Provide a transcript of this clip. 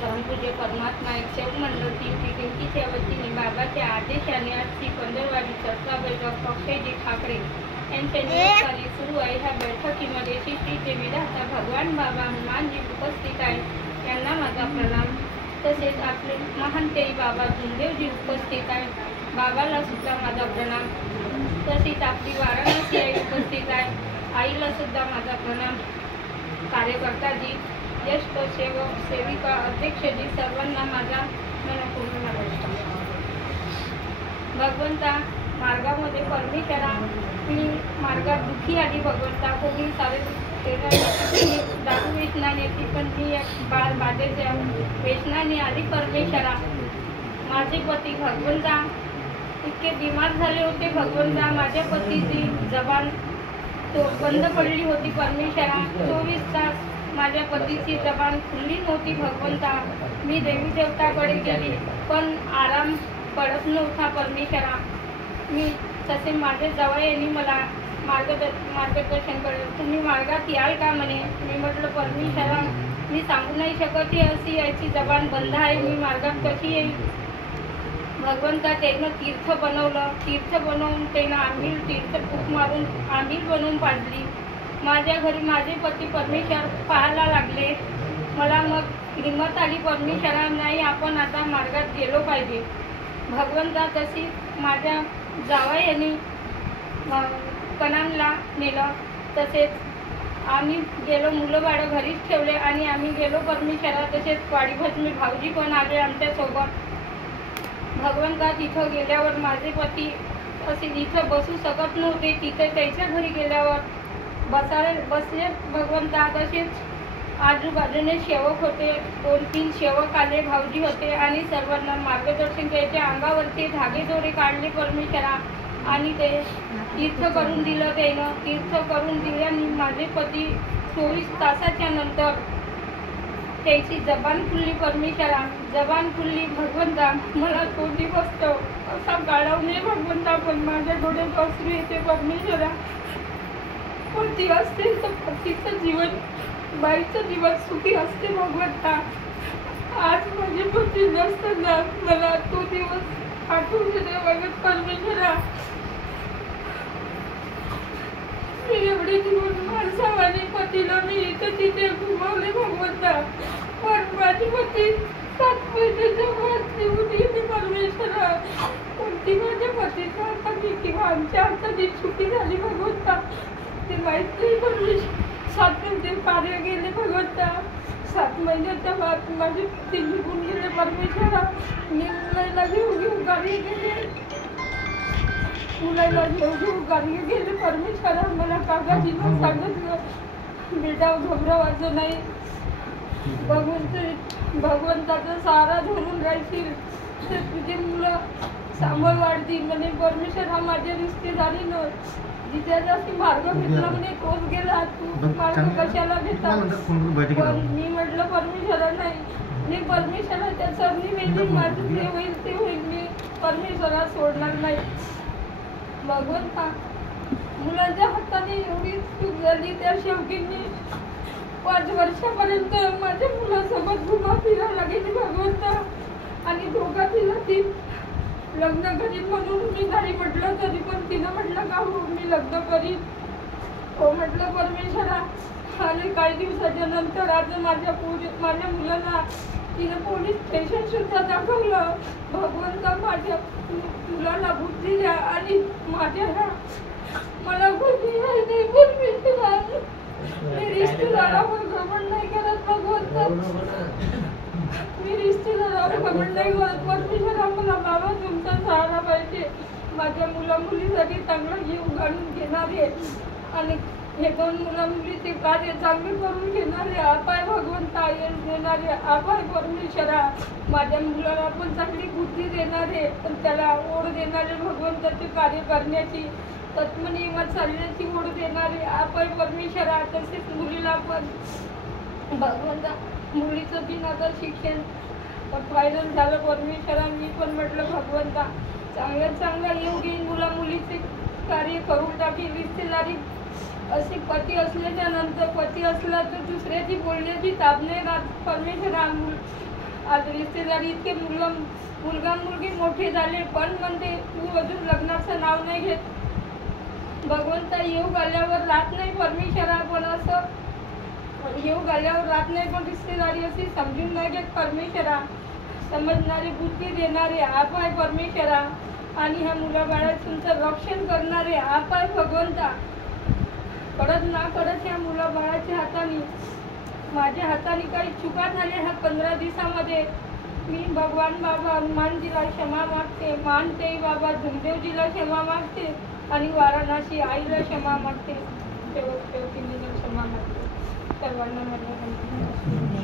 परमपूज्य परमात्मा एक सेवक मंडळ टीमच्या वतीने बाबाच्या आदेशाने आज श्री पंढरवाडी चर्चा बैठक अक्षयजी ठाकरे यांच्या निमित्ताने सुरू आहे। ह्या बैठकीमध्ये श्री विधाता भगवान बाबा हनुमानजी उपस्थित आहेत, यांना माझा प्रणाम। तसेच आपले महंते बाबा जुंदेवजी उपस्थित आहेत, बाबाला सुद्धा माझा प्रणाम। तसेच आपली वाराणसी आई उपस्थित आहे, आईला सुद्धा माझा प्रणाम। कार्यकर्ताजी, ज्येष्ठ सेवक सेविका अध्यक्षजी, सर्वांना माझा मनपूर्ण नमस्कार। भगवंता, मार्गामध्ये परमेश्वरा, मी मार्गात दुखी आली भगवंता, कोणी सारे दारू वेचनाने ती पण मी बाळ बाधेच्या वेचनाने आली परमेश्वरा। माझे पती भगवंता इतके बिमार झाले होते भगवंता, माझ्या पतीची जबान तो बंद पडली होती परमेश्वरा। 24 तास माझ्या पतीची जबान खुलली नव्हती भगवंता। मी देवी देवताकडे गेली पण आराम पडत नव्हता परमेश्वरा। मी तसे माझे जावयाने मला मार्गदर्शन केले, तुम्ही मार्गात याल का म्हणे। मी म्हटलं परमेश्वरा मी सांगू नाही शकत, अशी याची जबान बंद आहे, मी मार्गात कशी येईल भगवंता। त्यानं तीर्थ बनवलं, तीर्थ बनवून त्यानं आंबील तीर्थ फूक मारून आंबील बनवून पाडली। माझ्या घरी माझे पती परमेश्वर पाहायला लागले, मला मग हिंमत आली परमेश्वरा, नाही आपण आता मार्गात गेलो पाहिजे भगवंता। तशी माझ्या जावयाने कणांना नेलं, तसेच आम्ही गेलो, मुलं बाळं घरीच ठेवले आणि आम्ही गेलो परमेश्वरा। तसेच वाडीभस्मी भाऊजी पण आले आमच्यासोबत भगवंता। तिथं गेल्यावर माझे पती असे इथं बसू शकत नव्हते, तिथे त्याच्या घरी गेल्यावर बसले भगवंता। तसेच आजूबाजूने सेवक होते, 2-3 सेवक आले, भाऊजी होते आणि सर्वांना मार्गदर्शन त्याच्या अंगावरचे धागे दोरे काढले परमेश्वरा आणि ते तीर्थ करून दिलं। त्यानं तीर्थ करून दिल्याने माझे पती 24 तासाच्या नंतर त्याची जबान खुलली परमेश्वरा, जबान खुलली भगवंता। मला तो दिवस असा गाळवणे भगवंता, पण माझ्या डोळ्यात अश्रू येते परमेश्वरा। पती असते तर पतीचं जीवन, बाईचं जीवन सुखी असते भगवंता। आज माझे पती नसताना मला तो दिवस आठवून येते बघत परमेश्वरा। मी एवढे दिवस माणसावाने पतीला मी इथे तिथे घुमवले भगवंता, पण माझी पती 7 महिन्याच्या वर निघून येते परमेश्वरा। कोणती माझ्या पतीचा आता मी किंवा आमच्या हाताने चुकी झाली भगवंता ते माहीत नाही परमेश्वर। 7 महिने कार्य गेले भगवंता, 7 महिन्याच्या बाद माझे पती निघून गेले परमेश्वरा। मुलाला घेऊन गाडी गेले, मुलाला घेऊन गाडी गेले परमेश्वरा। मला काकाजीनं सांगितलं बेटा घबरावायचं नाही, भगवंताचा सहारा धरून राहशील तर तुझे मुलं सांभाळ वाढतील म्हणे परमेश्वरा। माझ्या रिश्तेदारीनं जिथे जास्ती मार्ग घेतला म्हणे तोच गेला, तू मार्ग कशाला घेता। पण मी म्हटलं परमेश्वरा नाही, मी परमेश्वराच्या चरणी वेळी माझं जे होईल ते होईल, मी परमेश्वरा सोडणार नाही भगवंता। मुलांच्या हाताने एवढी चूक झाली, त्या शेवकींनी 5 वर्षापर्यंत माझ्या मुलासोबत घुमा फिरायला गेली भगवंता आणि दोघा तिला ती लग्न करीन म्हणून मी नाही म्हटलं, तरी पण तिनं म्हटलं का हो मी लग्न करीन, हो म्हटलं परमेश्वरा। आणि काही दिवसाच्या नंतर आज माझ्या मुलाला तिनं पोलीस स्टेशन सुद्धा दाखवलं भगवंता। माझ्या मुलाला बुद्धी द्या आणि माझ्या मला बुद्धी नाही परमेश्वरा। मी रिश्तेदारावर घमंड नाही करत भगवंता, मी रिश्तेदारावर घमंड नाही करत परमेश्वरा। मला बाबा तुमचा सहारा पाहिजे, माझ्या मुलीसाठी चांगला जीव घालून घेणारे आणि हे 2 मुलीचे कार्य चांगले करून घेणारे आपाय भगवंता, यश देणारे आपाय परमेश्वरा। माझ्या मुलाला पण चांगली बुद्धी देणारे, पण त्याला ओढ देणारे भगवंताचे कार्य करण्याची, तत्मनियमात चालण्याची ओढ देणारे आपाय परमेश्वरा। तसेच मुलीला पण भगवंता, मुलीचं बिन आता शिक्षण फायनल झालं परमेश्वरा। मी पण म्हटलं भगवंता चांगल्यात चांगला योग येईल, मुला मुलीचे कार्य करून टाकेल, रिश्तेदारी अशी पती असल्याच्या नंतर पती असला तर दुसऱ्याची बोलण्याची ताब नाही राहत. परमेश्वर आज रिश्तेदारी इतके मुलगा मुलगी मोठे झाले पण म्हणते तू अजून लग्नाचं नाव नाही घेत. भगवंता योग आल्यावर राहत नाही परमेश्वरा, पण असं योग आल्यावर राहत नाही पण रिश्तेदारी अशी समजून नाही घेत परमेश्वरा. समजणारी बुद्धी देणारे आप आहे परमेश्वरा, आणि ह्या मुलाबाळाचं तुमचं रक्षण करणारे आप आहे भगवंता. कळत ना कळत ह्या मुलाबाळाच्या हाताने माझ्या हाताने काही चुका झाल्या ह्या 15 दिवसामध्ये. मी भगवान बाबा हनुमानजीला क्षमा मागते, मानते बाबा धुमदेवजीला क्षमा मागते आणि वाराणसी आईला क्षमा मागते. शेवटी मी क्षमा मागते सर्वांना.